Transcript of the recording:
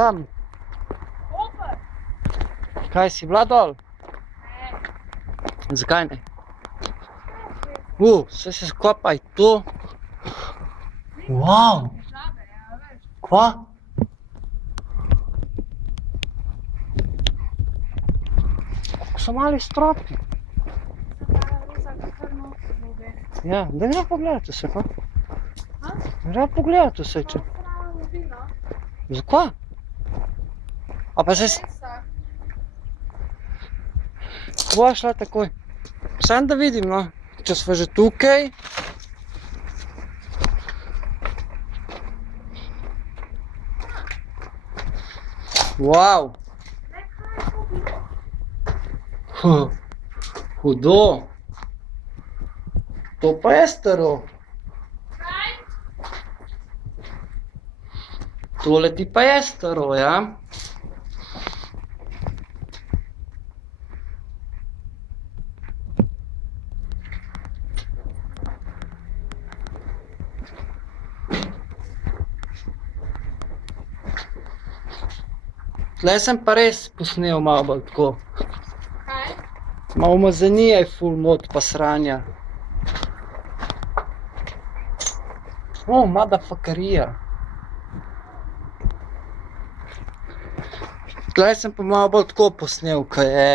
Kam? Kaj si bila dol? Zakaj ne? Saj se skopaj tu. Wow! Kva? Kako so mali stropi? Ja, da gre pogledati vse, pa? Gre pogledati vse, če... Zakaj? A pa se... Bova šla takoj. Sam da vidim, no, če smo že tukaj. Wow! Hudo! To pa je staro. Tole ti pa je staro, ja? Tle sem pa res posnel malo bolj tako. Kaj? Malo umazanije je ful mod pa sranja. Motherfuckerija. Tle sem pa malo bolj tako posnel, kaj je.